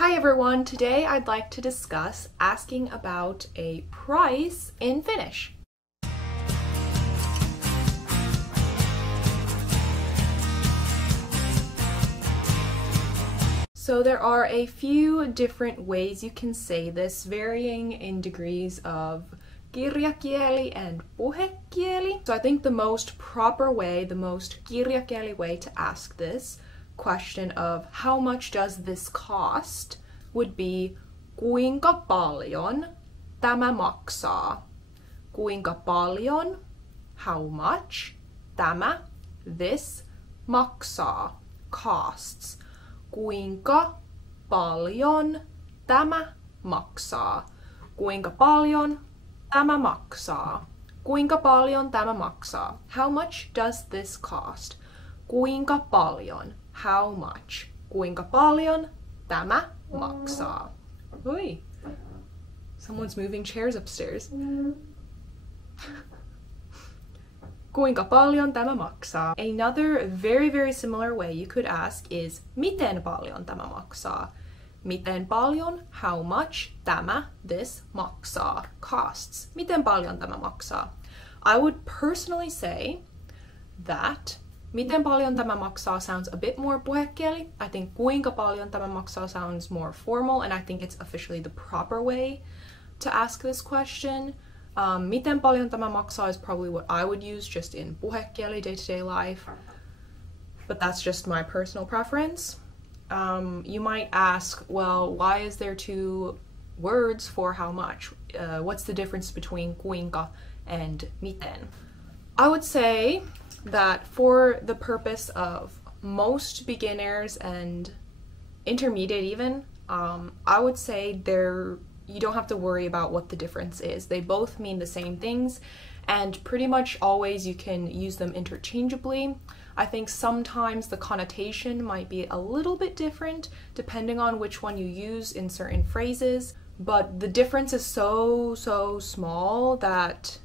Hi everyone, today I'd like to discuss asking about a price in Finnish. So there are a few different ways you can say this, varying in degrees of kirjakieli and puhekieli. So I think the most proper way, the most kirjakieli way to ask this question of how much does this cost would be kuinka paljon tämä maksaa. Kuinka paljon, how much, tämä, this, maksaa, costs. Kuinka paljon tämä maksaa. Kuinka paljon tämä maksaa. Kuinka paljon tämä maksaa. How much does this cost? Kuinka paljon. How much. Kuinka paljon tämä maksaa. Oi. Someone's moving chairs upstairs. Kuinka paljon tämä maksaa? Another very similar way you could ask is miten paljon tämä maksaa? Miten paljon, how much, tämä, this, maksaa, costs. Miten paljon tämä maksaa? I would personally say that miten paljon tämä maksaa sounds a bit more puhekieli. I think kuinka paljon tämä maksaa sounds more formal, and I think it's officially the proper way to ask this question. Miten paljon tämä maksaa is probably what I would use just in puhekieli, day-to-day life, but that's just my personal preference. You might ask, well, why is there two words for how much? What's the difference between kuinka and miten? I would say that for the purpose of most beginners and intermediate even, I would say you don't have to worry about what the difference is. They both mean the same things, and pretty much always you can use them interchangeably. I think sometimes the connotation might be a little bit different depending on which one you use in certain phrases, but the difference is so small that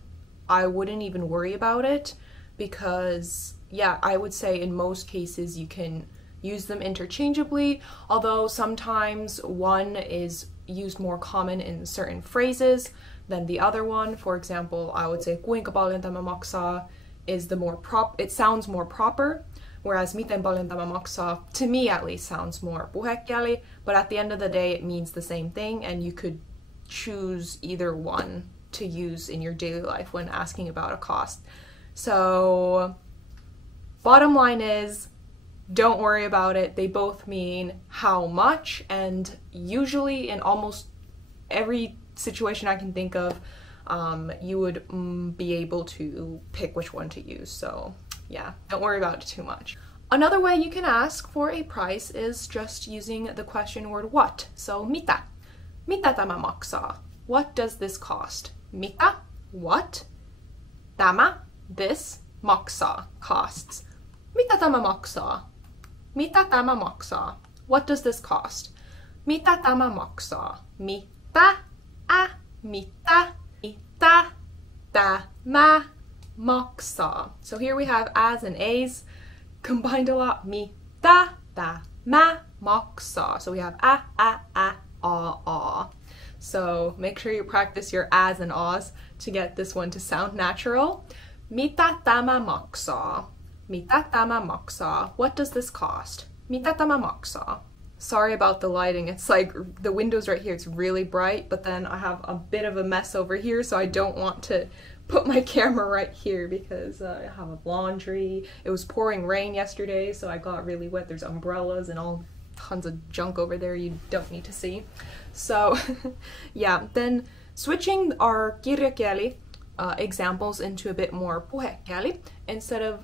I wouldn't even worry about it, because yeah, I would say in most cases you can use them interchangeably, although sometimes one is used more common in certain phrases than the other one. For example, I would say kuinka paljon tämä maksaa is the more it sounds more proper, whereas miten paljon tämä maksaa, to me at least, sounds more puhekieli, but at the end of the day it means the same thing, and you could choose either one to use in your daily life when asking about a cost. So bottom line is, don't worry about it. They both mean how much, and usually in almost every situation I can think of, you would be able to pick which one to use. So yeah, don't worry about it too much. Another way you can ask for a price is just using the question word what. So mitä? Mitä tämä maksaa? What does this cost? Mitä? What? Tämä? This? Maksaa? Costs. Mitä tämä maksaa? Mitä tämä maksaa? What does this cost? Mitä tämä maksaa? Mitä? Mitä? Mitä? Tämä maksaa. So here we have as and a's combined a lot. Mitä? Tämä maksaa. So we have a. So make sure you practice your as and ahs to get this one to sound natural. Mitä tämä maksaa? Mitä tämä maksaa? What does this cost? Mitä tämä maksaa? Sorry about the lighting. It's like the windows right here, it's really bright, but then I have a bit of a mess over here, so I don't want to put my camera right here because I have laundry. It was pouring rain yesterday, so I got really wet. There's umbrellas and all tons of junk over there you don't need to see. So yeah, then switching our kirjakieli examples into a bit more puhekieli. Instead of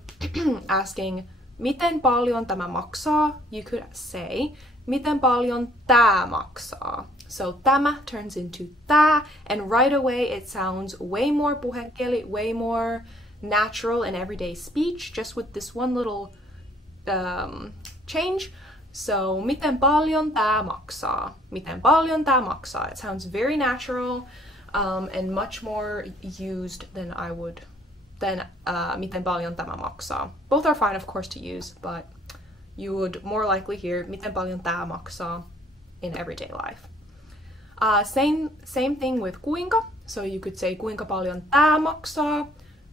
asking miten paljon tämä maksaa, you could say miten paljon tää maksaa. So tämä turns into tää, and right away it sounds way more puhekieli, way more natural in everyday speech, just with this one little change. So miten paljon tää maksaa? Miten paljon tää maksaa? It sounds very natural. And much more used than miten paljon tämä maksaa. Both are fine, of course, to use, but you would more likely hear miten paljon tää maksaa in everyday life. Same thing with kuinka. So you could say kuinka paljon tää maksaa,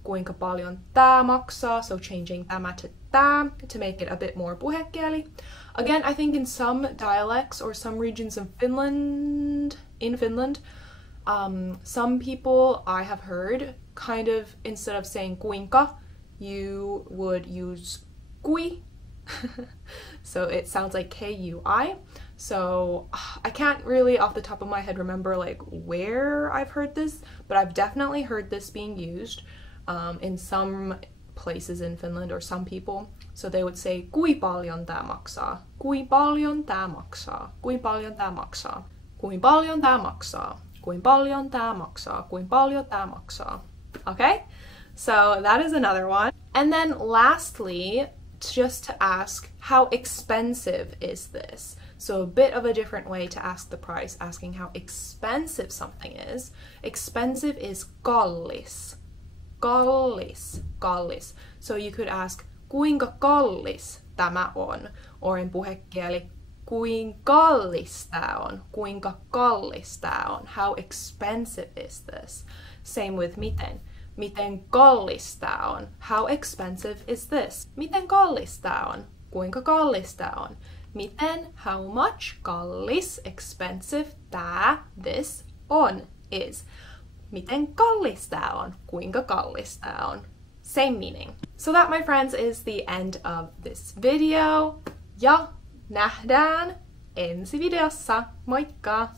kuinka paljon tää maksaa, so changing tämä to tää to make it a bit more puhekieli. Again, I think in some dialects or some regions in Finland, some people I have heard kind of, instead of saying kuinka, you would use kui. So it sounds like K-U-I. So I can't really off the top of my head remember like where I've heard this, but I've definitely heard this being used in some places in Finland, or some people. So they would say kui paljon tää maksaa, kui paljon tää maksaa, kui paljon tää maksaa, kui paljon tää maksaa, kui paljon tää maksaa, kui paljon tää maksaa. Okay? So that is another one. And then lastly, just to ask, how expensive is this? So a bit of a different way to ask the price, asking how expensive something is. Expensive is kallis. Kallis. Kallis. So you could ask, kuinka kallis tämä on? Or in puhekieli, kuinka kallis tää on? Kuinka kallis tää on? How expensive is this? Same with miten. Miten kallis tää on? How expensive is this? Miten kallis tää on? Kuinka kallis tää on? Miten, how much, kallis, expensive, tää, this, on, is. Miten kallis tää on? Kuinka kallis tää on? Same meaning. So that, my friends, is the end of this video. Ja nähdään ensi videossa. Moikka!